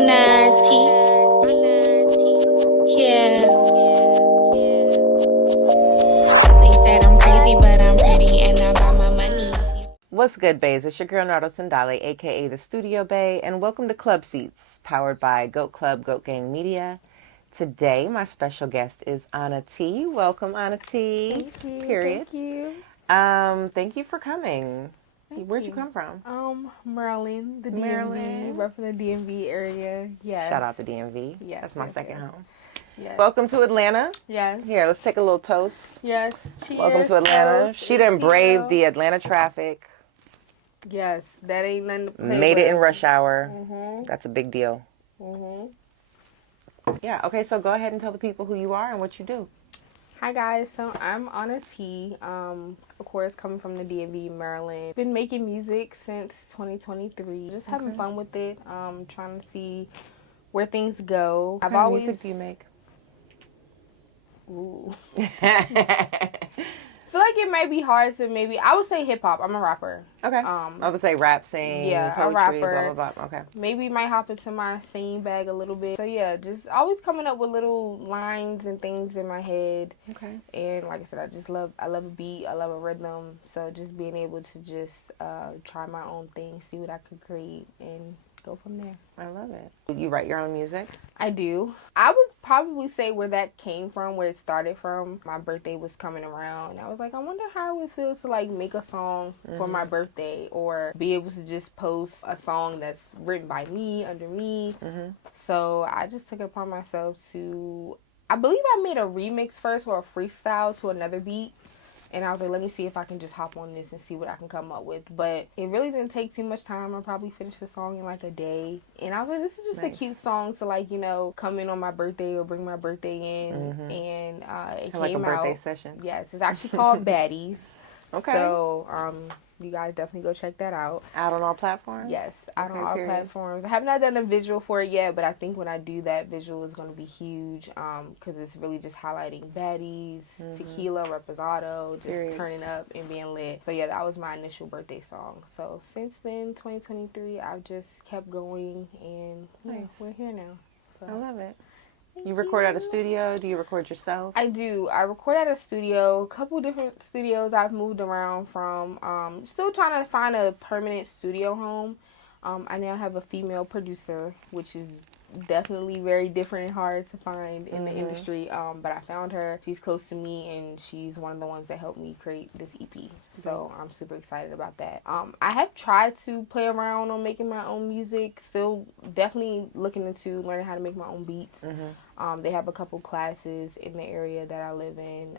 Yeah. They said I'm crazy, but I'm pretty and I buy my money. What's good, bays? It's your girl Nardo Sandale, aka the Studio Bae, and welcome to Club Seats, powered by Goat Club, Goat Gang Media. Today, my special guest is Anna T. Welcome, Anna T. Thank you. Period. Thank you. Thank you for coming. Where'd you come from? Maryland, the Maryland. DMV, right from the DMV area. Yes. Shout out to DMV. Yes. That's my yes, second yes. home. Yes. Welcome to Atlanta. Yes. Here, let's take a little toast. Yes. Cheers. Welcome to Atlanta. Toast, She done ATL. braved the Atlanta traffic. Yes. That ain't nothing to play Made with. it in rush hour. Mm-hmm. That's a big deal. Mm-hmm. Yeah, okay, so go ahead and tell the people who you are and what you do. Hi guys, so I'm Anna T. Of course, coming from the DMV, Maryland. Been making music since 2023. Just having fun with it. Trying to see where things go. What kind of music do you make? Ooh. I feel like it might be hard to I would say hip hop. I'm a rapper. Okay. I would say rap, sing, yeah, poetry, a rapper. blah, blah, blah. Okay. Maybe might hop into my singing bag a little bit. So yeah, just always coming up with little lines and things in my head. Okay. And like I said, I love a beat, I love a rhythm. So just being able to just try my own thing, see what I could create, and go from there. I love it. You write your own music? I do. I would probably say where that came from, where it started from. My birthday was coming around. And I was like, I wonder how it would feel to like make a song for my birthday, or be able to just post a song that's written by me, under me. So I just took it upon myself to, I believe I made a remix first, or a freestyle to another beat. And I was like, let me see if I can just hop on this and see what I can come up with. But it really didn't take too much time. I probably finished the song in like a day. And I was like, this is just a cute song to like, come in on my birthday or bring my birthday in. And it came like a birthday out. session. Yes, it's actually called Baddies. Okay. So you guys definitely go check that out. Out on all platforms? Yes, out on all period. platforms. I have not done a visual for it yet, but I think when I do that, visual is going to be huge, because it's really just highlighting baddies, tequila, reposado, just Period. turning up and being lit. So yeah, that was my initial birthday song. So since then, 2023, I've just kept going, and yeah, we're here now. So. I love it. You record at a studio? Do you record yourself? I do. I record at a studio, a couple different studios I've moved around from. Still trying to find a permanent studio home. I now have a female producer, which is definitely very different and hard to find in the industry. But I found her. She's close to me, and she's one of the ones that helped me create this EP. So I'm super excited about that. I have tried to play around on making my own music. Still definitely looking into learning how to make my own beats. They have a couple classes in the area that I live in.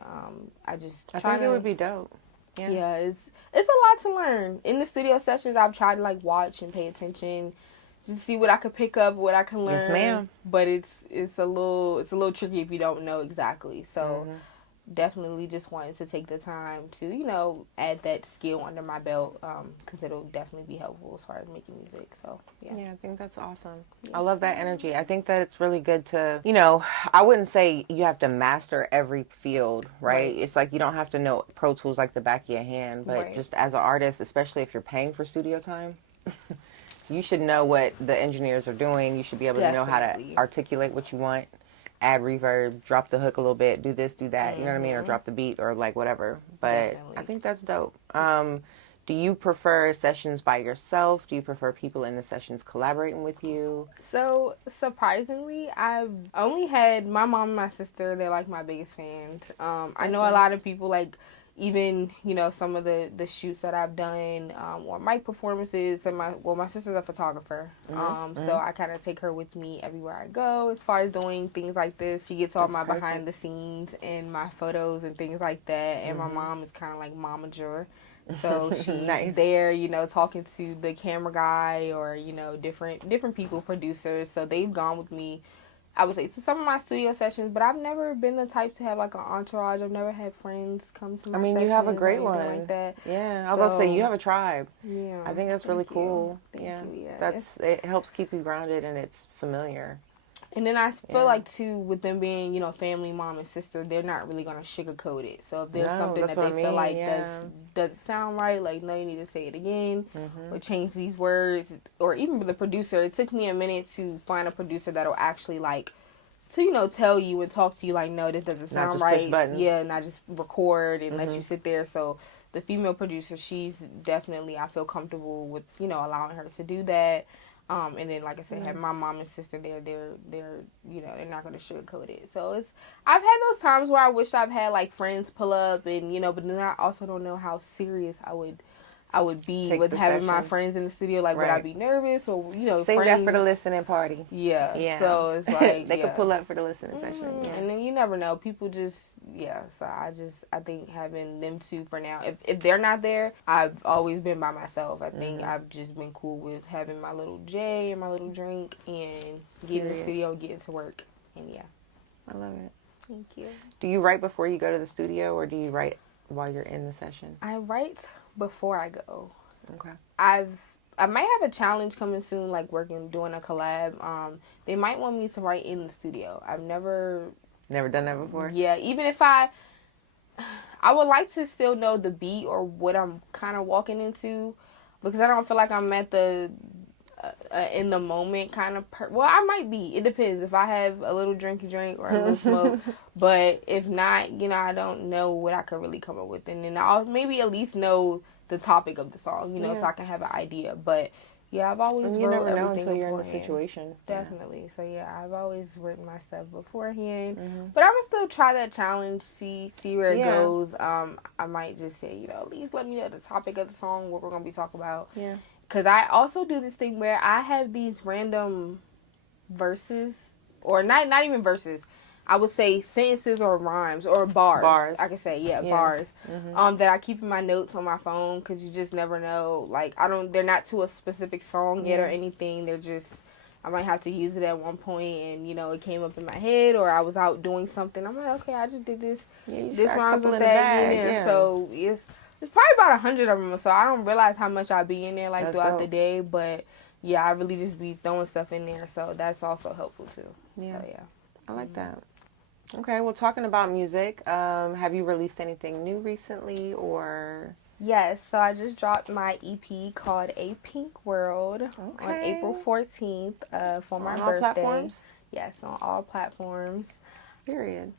I think it would be dope. Yeah, it's a lot to learn. In the studio sessions, I've tried to like watch and pay attention to see what I could pick up, what I can learn. Yes, ma'am. But it's a little tricky if you don't know exactly. So definitely just wanted to take the time to add that skill under my belt, because it'll definitely be helpful as far as making music. So yeah, I think that's awesome. I love that energy. I think that it's really good to, I wouldn't say you have to master every field, right? It's like you don't have to know Pro Tools like the back of your hand, but just as an artist, especially if you're paying for studio time, you should know what the engineers are doing. You should be able to know how to articulate what you want, add reverb, drop the hook a little bit, do this, do that, you know what I mean? Or drop the beat or like whatever. But I think that's dope. Do you prefer sessions by yourself? Do you prefer people in the sessions collaborating with you? So, surprisingly, I've only had my mom and my sister. They're like my biggest fans. I know a lot of people like, even, some of the shoots that I've done, or mic performances, and my sister's a photographer. So I kind of take her with me everywhere I go as far as doing things like this. She gets all my behind the scenes and my photos and things like that. And my mom is kind of like momager. So she's there, talking to the camera guy or, different people, producers. So they've gone with me, I would say, to some of my studio sessions, but I've never been the type to have like an entourage. I've never had friends come to my sessions. You have a great one. Like that. Yeah, I was gonna say you have a tribe. Yeah, I think that's really cool. Thank you. It helps keep you grounded and it's familiar. And then I feel like, too, with them being, family, mom, and sister, they're not really going to sugarcoat it. So if there's something that they feel like doesn't sound right, like, no, you need to say it again, or change these words, or even with the producer, it took me a minute to find a producer that'll actually, like, to, tell you and talk to you, like, no, this doesn't sound right. Not just push buttons. Yeah, not just record and let you sit there. So the female producer, she's definitely, I feel comfortable with, allowing her to do that. And then, like I said, have my mom and sister there. They're not going to sugarcoat it. So I've had those times where I wish I've had, like, friends pull up and, but then I also don't know how serious I would be with having my friends in the studio. Like, would I be nervous or, save friends? that for the listening party. Yeah. So it's like, they could pull up for the listening session. Yeah. And then you never know. People just, so I think having them two for now, if they're not there, I've always been by myself. I think I've just been cool with having my little J and my little drink and getting in the studio, getting to work. And I love it. Thank you. Do you write before you go to the studio, or do you write while you're in the session? I write before I go. Okay. I might have a challenge coming soon, like doing a collab. They might want me to write in the studio. I've never done that before. Yeah, even if I would like to still know the beat or what I'm kind of walking into, because I don't feel like I'm at the in the moment kind of well, I might be. It depends if I have a little drink or a little smoke. But if not, I don't know what I could really come up with, and then I'll maybe at least know the topic of the song, so I can have an idea. But I've always and you never know until you're in the situation. Definitely. So I've always written my stuff beforehand. But I'm gonna still try that challenge, see where it goes. I might just say, at least let me know the topic of the song, what we're gonna be talking about. Yeah. Because I also do this thing where I have these random verses, or not even verses. I would say sentences or rhymes or bars. I could say, bars. That I keep in my notes on my phone, because you just never know. Like, they're not to a specific song yet or anything. They're just, I might have to use it at one point, and, it came up in my head, or I was out doing something. I'm like, okay, I just did this. This rhymes with that. Yeah. So it's probably about 100 of them, so I don't realize how much I be in there, like, throughout the day. But, I really just be throwing stuff in there, so that's also helpful, too. Yeah. So, I like that. Okay, well, talking about music, have you released anything new recently, or? Yes, so I just dropped my EP called A Pink World on April 14th for my birthday. On all platforms? Yes, on all platforms. Period.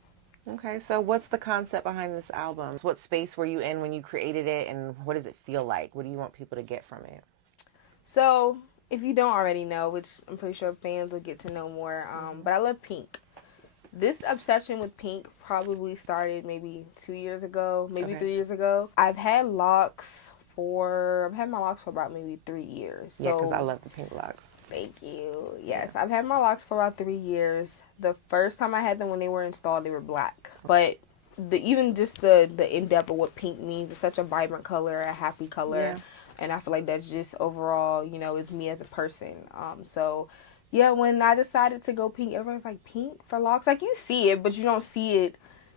Okay, so what's the concept behind this album? What space were you in when you created it, and what does it feel like? What do you want people to get from it? So, if you don't already know, which I'm pretty sure fans will get to know more, but I love pink. This obsession with pink probably started maybe 2 years ago, maybe 3 years ago. I've had my locks for about maybe 3 years. Yeah, because I love the pink locks. Thank you. Yes, I've had my locks for about 3 years. The first time I had them, when they were installed, they were black. But even just the in-depth of what pink means, it's such a vibrant color, a happy color. Yeah. And I feel like that's just overall, is me as a person. When I decided to go pink, everyone's like, pink for locks? Like, you see it, but you don't see it,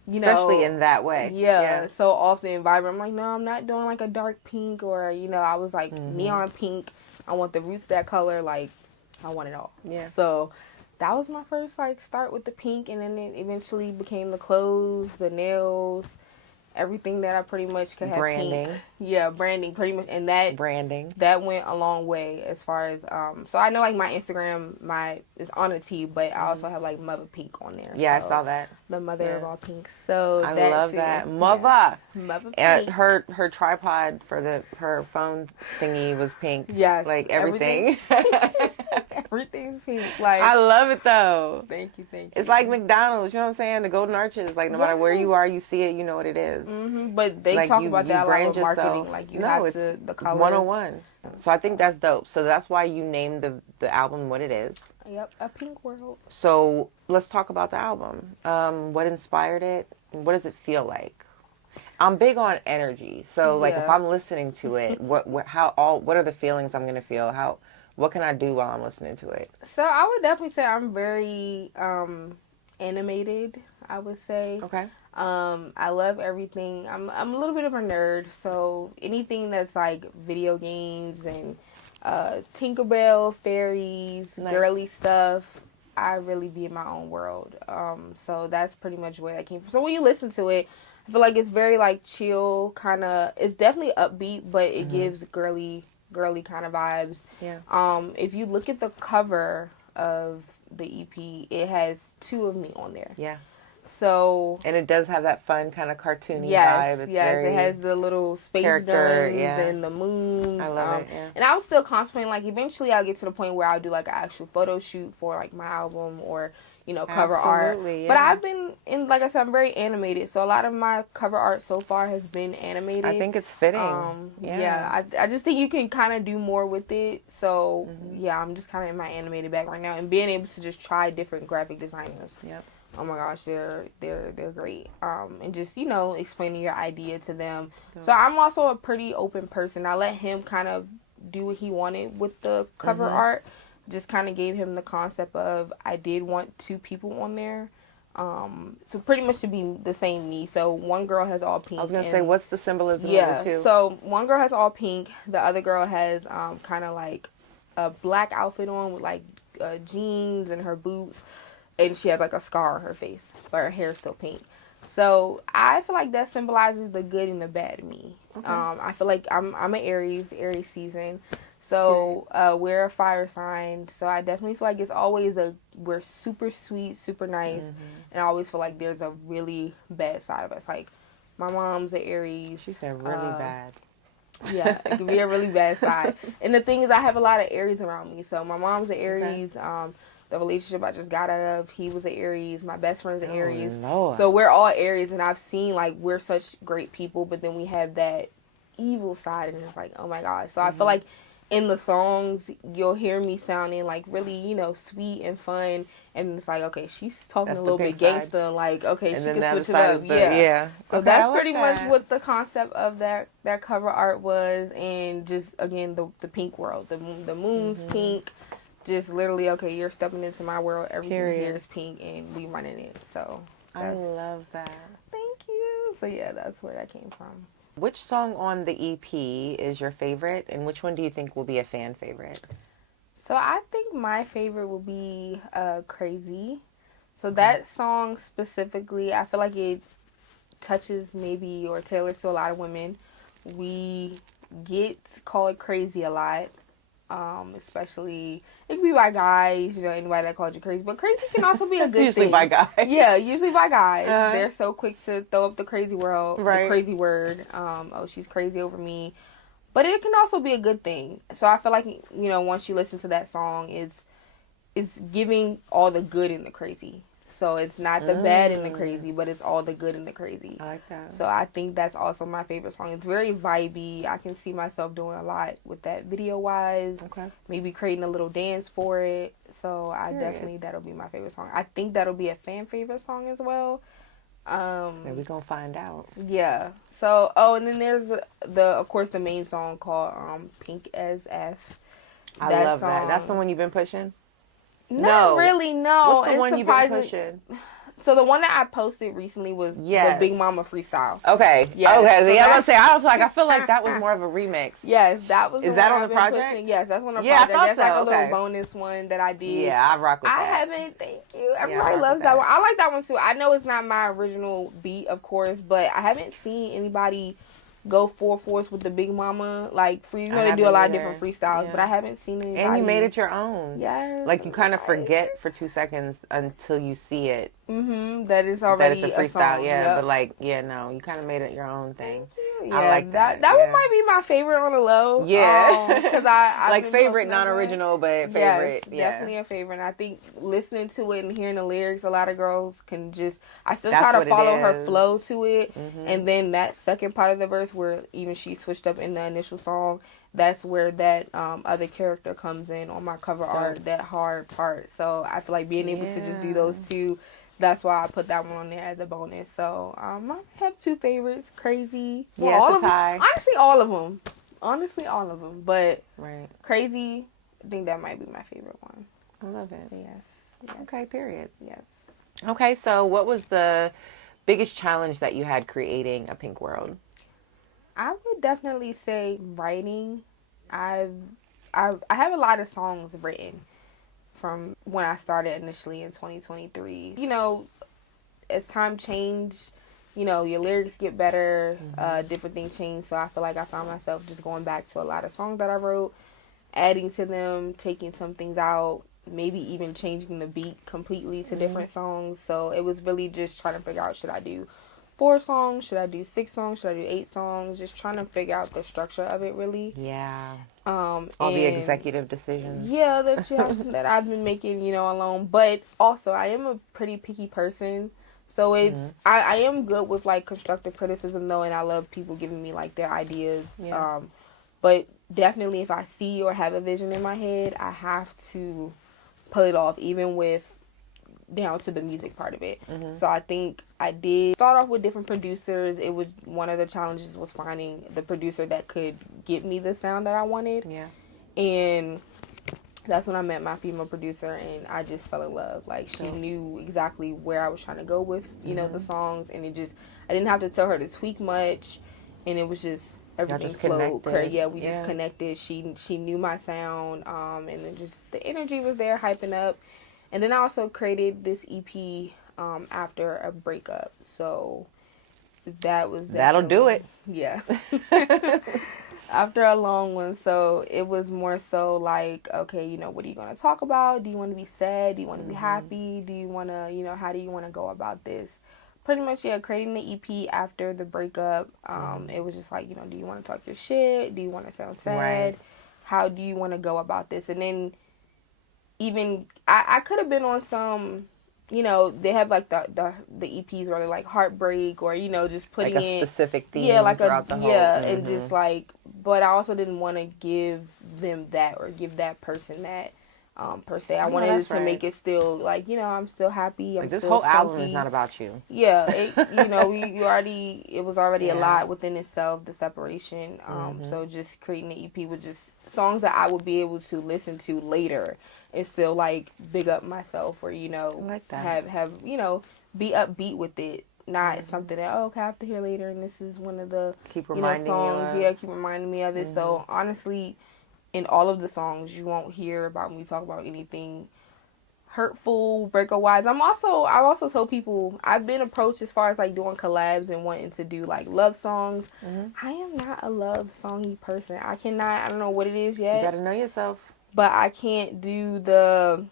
especially in that way. Yeah, so often in vibrant. I'm like, no, I'm not doing, like, a dark pink, or, I was like, neon pink. I want the roots that color. Like, I want it all. Yeah. So that was my first, like, start with the pink, and then it eventually became the clothes, the nails, everything that I pretty much could have branding. Pink. Yeah, branding pretty much, and that went a long way as far as so I know, like, my Instagram is on a T, but I also have, like, Mother Pink on there. Yeah, so I saw that. The mother of all pinks. So I love that. Mother. Yes. Mother Pink. And her tripod for her phone thingy was pink. Yes. Like everything. Everything's pink. Like, I love it though. Thank you. It's like McDonald's, you know what I'm saying? The Golden Arches, like no matter where you are, you see it, you know what it is. But they like talk about that a lot with marketing. Like you have to, the colors. 101. So I think that's dope. So that's why you named the album what it is. Yep, A Pink World. So let's talk about the album. What inspired it? What does it feel like? I'm big on energy. So like if I'm listening to it, what are the feelings I'm gonna feel? What can I do while I'm listening to it? So I would definitely say I'm very animated, I would say. Okay. I love everything. I'm a little bit of a nerd, so anything that's like video games and Tinkerbell, fairies, girly stuff, I really be in my own world. So that's pretty much where that came from. So when you listen to it, I feel like it's very like chill, kind of. It's definitely upbeat, but it gives girly kind of vibes. Yeah. If you look at the cover of the EP, it has two of me on there. Yeah. So and it does have that fun kind of cartoony vibe. It's very it has the little space guns and the moons. I love it. Yeah. And I was still contemplating, like, eventually I'll get to the point where I'll do like an actual photo shoot for like my album or cover art. Yeah. But I've been in, like I said, I'm very animated, so a lot of my cover art so far has been animated. I think it's fitting. I just think you can kind of do more with it. So yeah, I'm just kind of in my animated bag right now, and being able to just try different graphic designers. Yep. Oh my gosh, they're great. And just explaining your idea to them. So I'm also a pretty open person. I let him kind of do what he wanted with the cover art. Just kind of gave him the concept of, I did want two people on there. So pretty much to be the same me. So one girl has all pink. I was gonna say, what's the symbolism of the two? So one girl has all pink. The other girl has kind of like a black outfit on with like jeans and her boots. And she has like a scar on her face, but her hair is still pink. So I feel like that symbolizes the good and the bad me. Okay. I feel like I'm an Aries season. So we're a fire sign. So I definitely feel like it's always we're super sweet, super nice. And I always feel like there's a really bad side of us. Like my mom's an Aries. She said really bad. Yeah, it can be a really bad side. And the thing is, I have a lot of Aries around me. So my mom's an Aries. Okay. The relationship I just got out of, he was an Aries. My best friend's an Aries. Lord. So we're all Aries, and I've seen, like, we're such great people, but then we have that evil side, and it's like, oh my gosh. So I feel like in the songs, you'll hear me sounding, like, really, sweet and fun, and it's like, okay, she's talking a little bit gangster, like, okay, she can switch it up. Yeah. So okay, that's pretty much what the concept of that cover art was, and just, again, the pink world. The moon's pink. Just literally, okay, you're stepping into my world. Everything here is pink, and we running it. So I love that. Thank you. So yeah, that's where that came from. Which song on the EP is your favorite, and which one do you think will be a fan favorite? So I think my favorite will be "Crazy." So that song specifically, I feel like it touches maybe or tailors to a lot of women. We get called crazy a lot. Especially it can be by guys, anybody that called you crazy, but crazy can also be a good usually thing. By guys. Yeah, usually by guys. They're so quick to throw up the crazy world, the crazy word. Oh, she's crazy over me, but it can also be a good thing. So I feel like once you listen to that song, it's giving all the good in the crazy. So it's not the bad in the crazy, but it's all the good in the crazy. I like that. So I think that's also my favorite song. It's very vibey. I can see myself doing a lot with that video-wise. Okay. Maybe creating a little dance for it. So that'll be my favorite song. I think that'll be a fan favorite song as well. Maybe we're going to find out. Yeah. So, and then there's of course, the main song called Pink as F. I love that. That's the one you've been pushing? Not really, no. What's the one you've been pushing? So the one that I posted recently was the Big Mama freestyle. Okay. Yes. Okay. So I feel like that was more of a remix. Yes, that was. Is that on the project? Pushing. Yes, that's on the project. I thought that's like a little bonus one that I did. Yeah, I rock with that. I haven't. Thank you. Everybody loves that one. I like that one too. I know it's not my original beat, of course, but I haven't seen anybody go full force with the Big Mama, like they do a lot of different freestyles, but I haven't seen anybody. And you made it your own. Yes. Like you kind of forget for 2 seconds until you see it. That is already that it's a freestyle. song. Yeah, but you kind of made it your own thing. Yeah, I like that. That one might be my favorite on the low. Yeah, because I like favorite, not original, but favorite. Yes, definitely a favorite. And I think listening to it and hearing the lyrics, a lot of girls can just. I still try to follow her flow to it, and then that second part of the verse where even she switched up in the initial song. That's where that other character comes in on my cover art, that hard part. So I feel like being able to just do those two. That's why I put that one on there as a bonus. So I have 2 favorites. Crazy. Well, all of them. Honestly, all of them. But Crazy, I think that might be my favorite one. I love it. Yes. Okay, period. Yes. Okay, so what was the biggest challenge that you had creating A Pink World? I would definitely say writing. I have a lot of songs written. from when I started initially in 2023. You know, as time changed, you know, your lyrics get better, different things change. So I feel like I found myself just going back to a lot of songs that I wrote, adding to them, taking some things out, maybe even changing the beat completely to different songs. So it was really just trying to figure out, should I do 4 songs? Should I do 6 songs? Should I do 8 songs? Just trying to figure out the structure of it, really. Yeah. All the executive decisions. Yeah, that I've been making, you know, alone. But also, I am a pretty picky person. So it's, I am good with, like, constructive criticism, though, and I love people giving me, like, their ideas. Yeah. But definitely if I see or have a vision in my head, I have to pull it off, even with down to the music part of it. So I think I did start off with different producers. It was one of the challenges was finding the producer that could get me the sound that I wanted. Yeah. And that's when I met my female producer, and I just fell in love. Like, she knew exactly where I was trying to go with, you know, the songs, and it just, I didn't have to tell her to tweak much, and it was just, everything flowed. Yeah, we just connected. She knew my sound, and then just the energy was there, hyping up. And then I also created this EP after a breakup, so that was that'll do it. Yeah. After a long one, so it was more so like, okay, you know, what are you going to talk about? Do you want to be sad? Do you want to be happy? Do you want to, you know, how do you want to go about this? Pretty much, yeah, creating the EP after the breakup. It was just like, you know, do you want to talk your shit? Do you want to sound sad? Right. How do you want to go about this? And then even, I could have been on some, you know, they have like the EPs where they're like heartbreak, or, you know, just putting like a in, specific theme throughout the whole. And just like, but I also didn't want to give them that or give that person that per se. I wanted it to make it still like, you know, I'm still happy. I'm like this still whole spunky. album is not about you. Yeah, you know, it was already a lot within itself, the separation. So just creating the EP was just songs that I would be able to listen to later and still like big up myself, or, you know, like that. have you know, be upbeat with it. Not something that, okay, I have to hear later, and this is one of the keep reminding songs. you of. Keep reminding me of it. So honestly, in all of the songs, you won't hear about me talk about anything hurtful, breakup wise. I've also told people, I've been approached as far as like doing collabs and wanting to do like love songs. I am not a love songy person. I don't know what it is yet. You gotta know yourself. But I can't do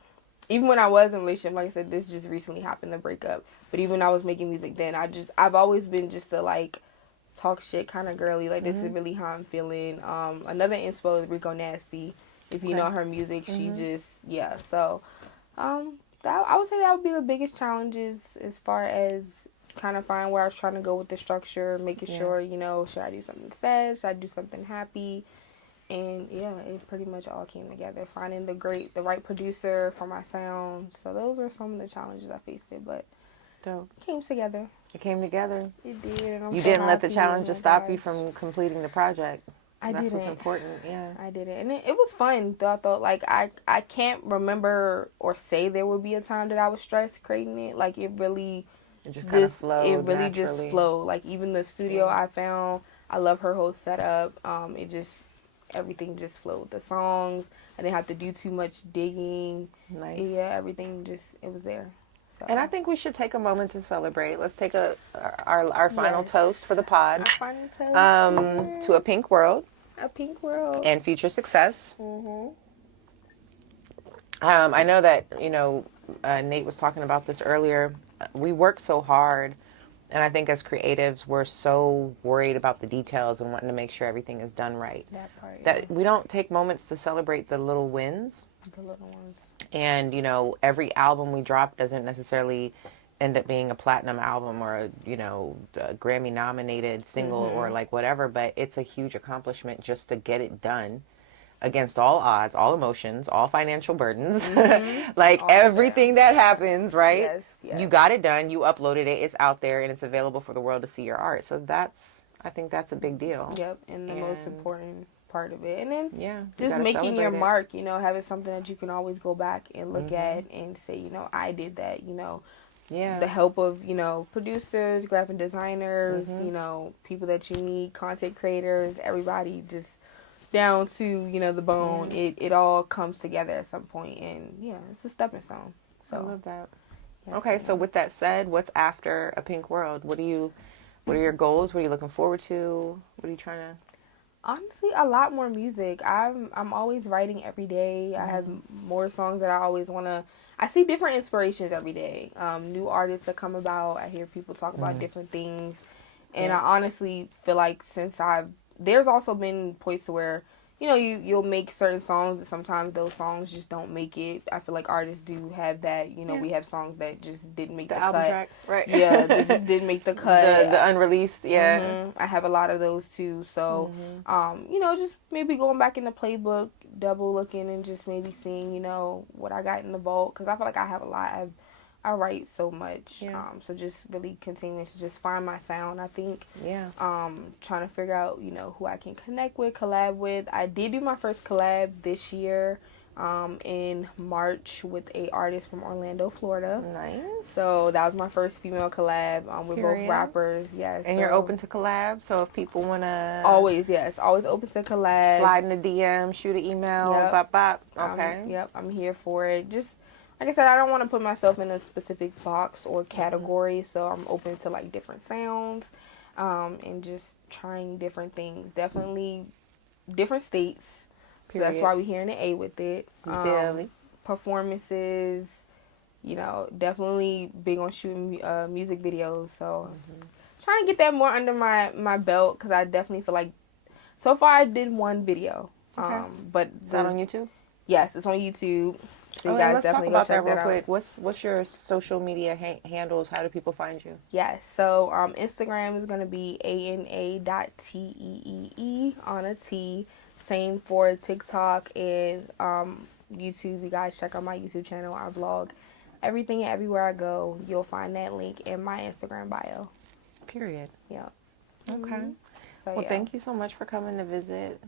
even when I was in a relationship, like I said, this just recently happened, the breakup. But even when I was making music then, I've always been just a like talk shit kind of girly. Like, this is really how I'm feeling. Another inspo is Rico Nasty. If you know her music, she just, so I would say that would be the biggest challenges as far as kind of find where I was trying to go with the structure, making sure, you know, should I do something sad, should I do something happy? And it pretty much all came together. Finding the right producer for my sound. So those were some of the challenges I faced but dope. It came together. It came together. It did. You didn't let the challenges stop you from completing the project. That's what's important. Yeah, I did it, and it was fun. Though I thought, like, I can't remember or say there would be a time that I was stressed creating it. Like, it just kind of flowed. It really naturally. just flowed. Like, even the studio I found, I love her whole setup. Everything just flowed. The songs, I didn't have to do too much digging. Nice. Yeah, everything it was there. So. And I think we should take a moment to celebrate. Let's take our final toast for the pod. Our final toast. To a pink world. A pink world. And future success. I know that, you know, Nate was talking about this earlier. We work so hard. And I think as creatives, we're so worried about the details and wanting to make sure everything is done right. That part. That we don't take moments to celebrate the little wins. The little ones. And, you know, every album we drop doesn't necessarily end up being a platinum album or a Grammy nominated single or like whatever, but it's a huge accomplishment just to get it done against all odds, all emotions, all financial burdens, like all everything that happens, right? Yes. You got it done, you uploaded it, it's out there, and it's available for the world to see your art. So I think that's a big deal. Yep, and the most important part of it. And then just making your mark, you know, having something that you can always go back and look at and say, you know, I did that, you know. Yeah. The help of, you know, producers, graphic designers, you know, people that you meet, content creators, everybody just down to, you know, the bone, it all comes together at some point, and yeah, it's a stepping stone. So I love that. yes, Okay, so with that said, what's after A Pink World? What are your goals? What are you looking forward to? What are you trying to? honestly, a lot more music. I'm always writing every day. I have more songs that I always want to. I see different inspirations every day. New artists that come about. I hear people talk about different things, and I honestly feel like there's also been points where, you know, you'll make certain songs, and sometimes those songs just don't make it. I feel like artists do have that. You know, we have songs that just didn't make the album cut. track, right? Yeah, they just didn't make the cut. The unreleased, yeah. I have a lot of those too. So, you know, just maybe going back in the playbook, double looking, and just maybe seeing, you know, what I got in the vault, because I feel like I have a lot. I write so much. Yeah. So just really continuing to just find my sound, I think. Yeah. Trying to figure out, you know, who I can connect with, collab with. I did do my first collab this year, in March with a artist from Orlando, Florida. Nice. So that was my first female collab. We're both rappers, yes. And so you're open to collab, so if people wanna always open to collab. slide in the DM, shoot an email, Yep. bop. Okay. Yep, I'm here for it. Just like I said, I don't want to put myself in a specific box or category, so I'm open to like different sounds, and just trying different things. Definitely different states. So that's why we're here in the A with it. Performances, you know, definitely big on shooting music videos. So trying to get that more under my belt, because I definitely feel like so far I did one video. Okay. But Is that on YouTube? Yes, it's on YouTube. So you Oh, guys let's talk definitely about go check that real out. quick. What's your social media handles? How do people find you? Yes, so Instagram is gonna be ana.teee on a T. Same for TikTok and YouTube. You guys check out my YouTube channel. I vlog everything and everywhere I go. You'll find that link in my Instagram bio. Period. Yeah. Okay. So, Well, thank you so much for coming to visit.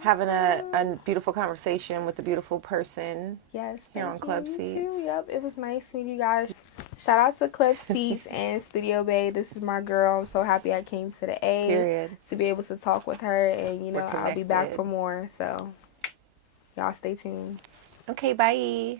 Having a beautiful conversation with a beautiful person. Yes. Here on Club Seats. Yep, it was nice meeting you guys. Shout out to Club Seats and Studio Bay. This is my girl. I'm so happy I came to the A. Period. To be able to talk with her, and you know, I'll be back connected. for more. So y'all stay tuned. Okay, bye.